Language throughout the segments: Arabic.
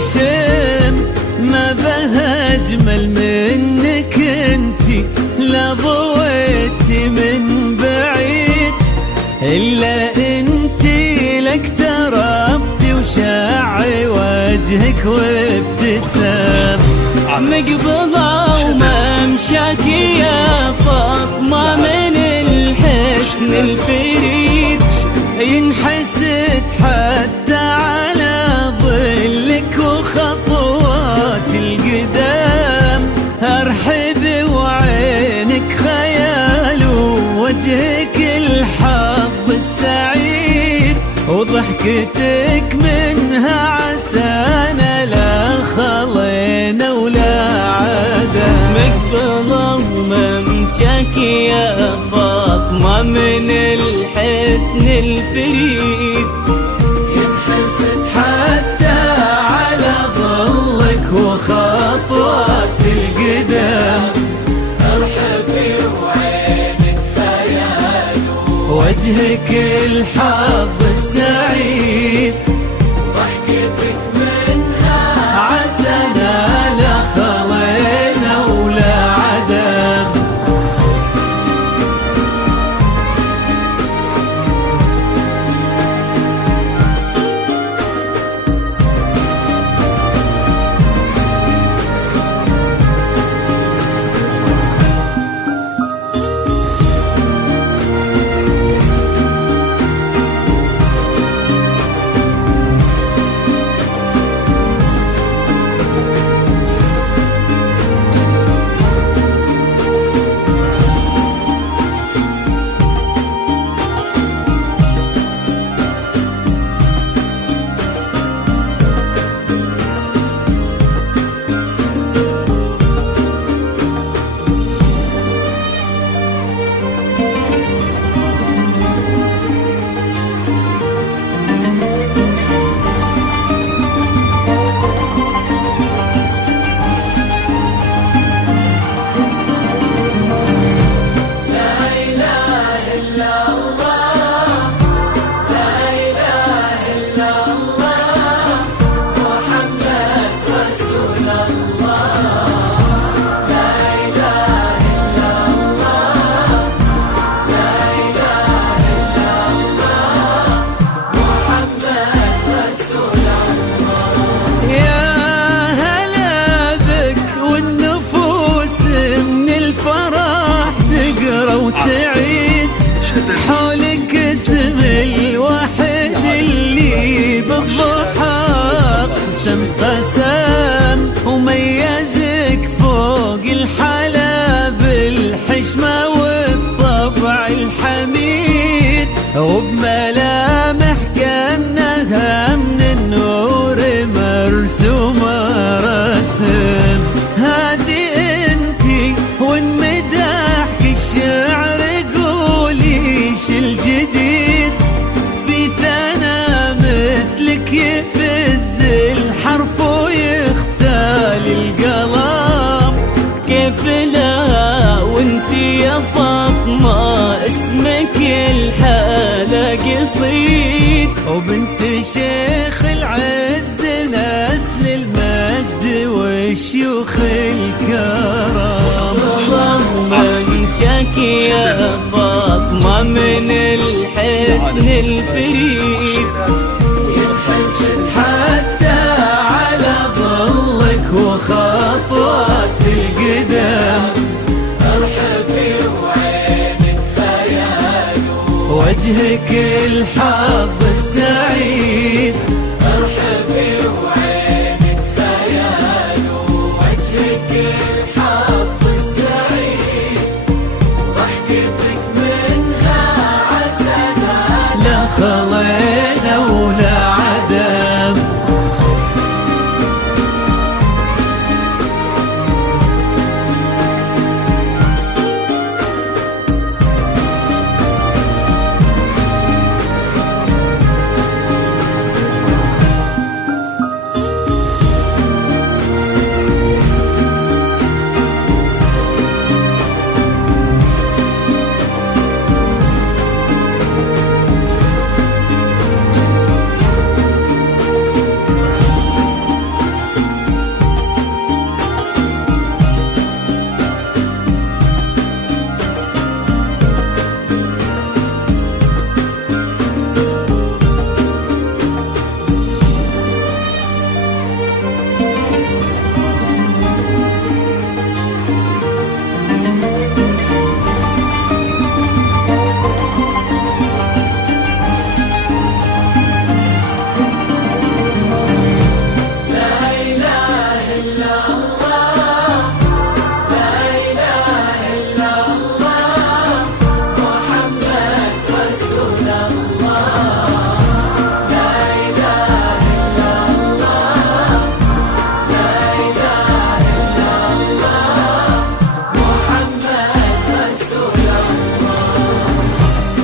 تنتشم، ما بها أجمل منك انتي، لا ضويتي من بعيد إلا انتي، لك تربتي وشاعي وجهك وابتسام. مقبضة وممشاك يا فاطمة من الحسن الفريد، ينحسد حتى على ظلك وخطوات القدام. ارحب وعينك خيال ووجهك الحظ السعيد، وضحكتك منها عسانا لا خلينا ولا عدا. مقبضة وممشاك يا فاطمة من الحسن الفريد، ينحسد حتى على ظلك وخطوات القدام. ارحبي وعينك خيال وجهك الحظ السعيد، ضحكتك منها عسانا لا خلينا ولا عدم. وتعيد حولك اسم الواحد اللي بالضحى قسم وميزك فوق الحلا بالحشمة والطبع الحميد، وبملامح كأنها من النور مرسومة رسم. هذه انتي وان مدحك الشعر قوليش الجديد، في ثنا مثلك يفز الحرف ويختال القلم. كيف لا وانتي يا فاطمة اسمك الحالة قصيد، وبنت شيخ العز نسل المجد والشيوخ الكرم. ضمنتك يا فاطمة من الحسن الفريد، ينحسد حتى على ظلك وخطوات القدام. ارحبي وعينك خيال وجهك الحظ السعيد، ارحبي وعينك خيال وجهك الحظ السعيد، ضحكتك منها عسانا لا خلينا ولا عدم.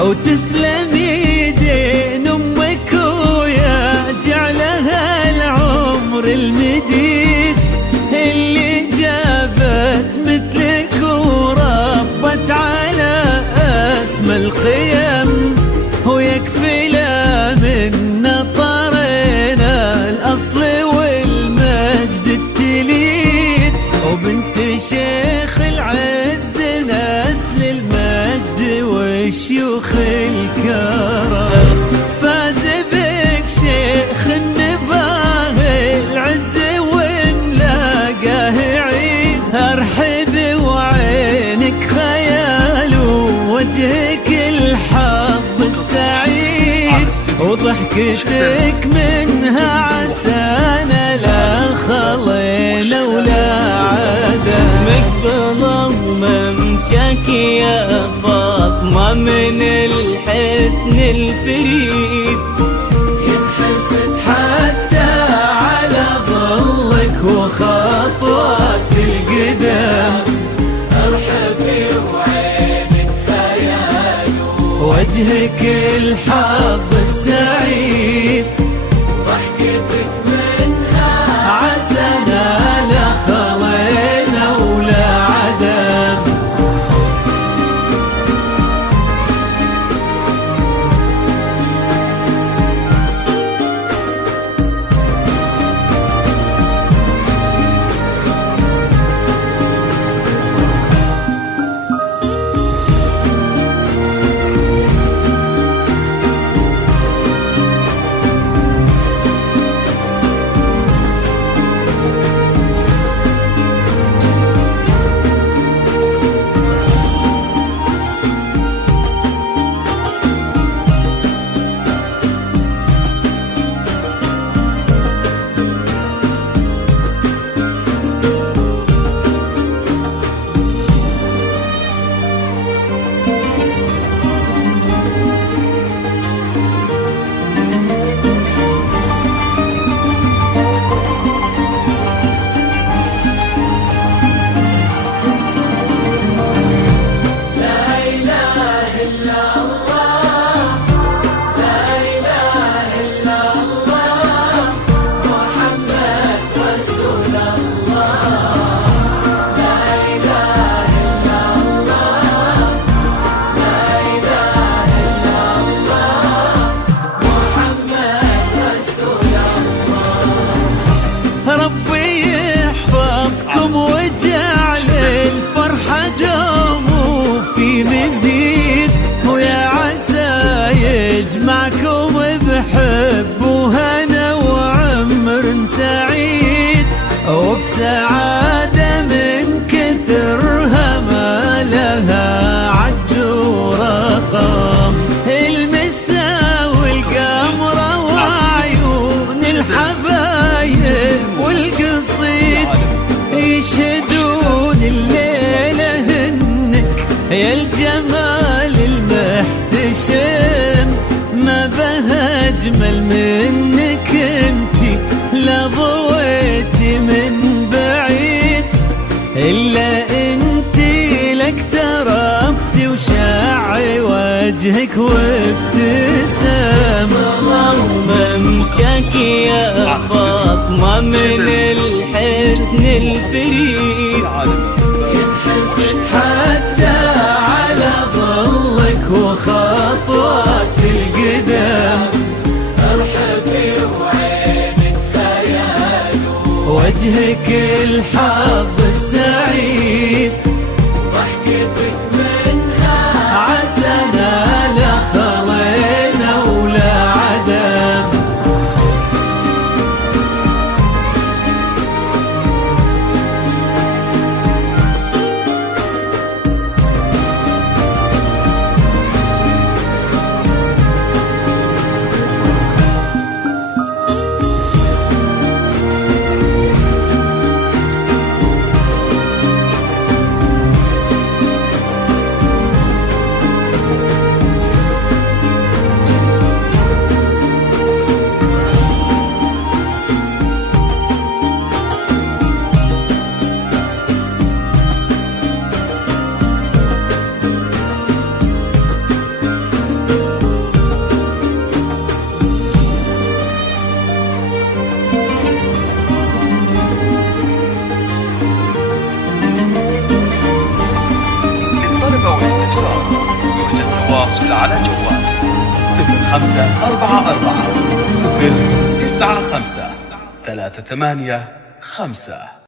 وتسلم يدين امك ويا جعلها العمر المديد اللي جابت مثلك وربت على اسمى القيم، ويكفي لا من طرينا الاصل والمجد التليد، وبنت شيخ العز نسل المجد والشيوخ الكرم، فاز بك شيخ النباه العز وملاقاه عيد، ارحب وعينك خيال ووجهك الحظ السعيد، وضحكتك منها عسانا لا خلينا ولا عدا، مقبضة وممشاك يا فاطمة من الحسن الفريد، ينحسد حتى على ظلك وخطوات القدم، ارحبي وعينك خيال وجهك الحظ السعيد، ضحكتك منها عسنا لا خلينا ولا عدم. ربي يحفظكم وجعل الفرحة دوم في مزيد، ويا عسى يجمعكم بحب وهنا وعمر سعيد، وبسعادة من كثرها ما لها عد ورقم، المسا والقمرة وعيون الحبايب والقصيد يشهدون الليلة انك يا الجمال المحتشم، ما بها اجمل منك انتي لا ضويتي من بعيد، الا انتي لك تربتي وشعي وجهك وابتسام، وممشاك يا فاطمة من الحسن الفريد، ينحسد حتى على ظلك وخطوات القدم، ارحبي وعينك خيال وجهك الحظ السعيد، ضحكتك منها عسنا لا خلينا ولا عدم. الرسل على جوال 0544 095 385.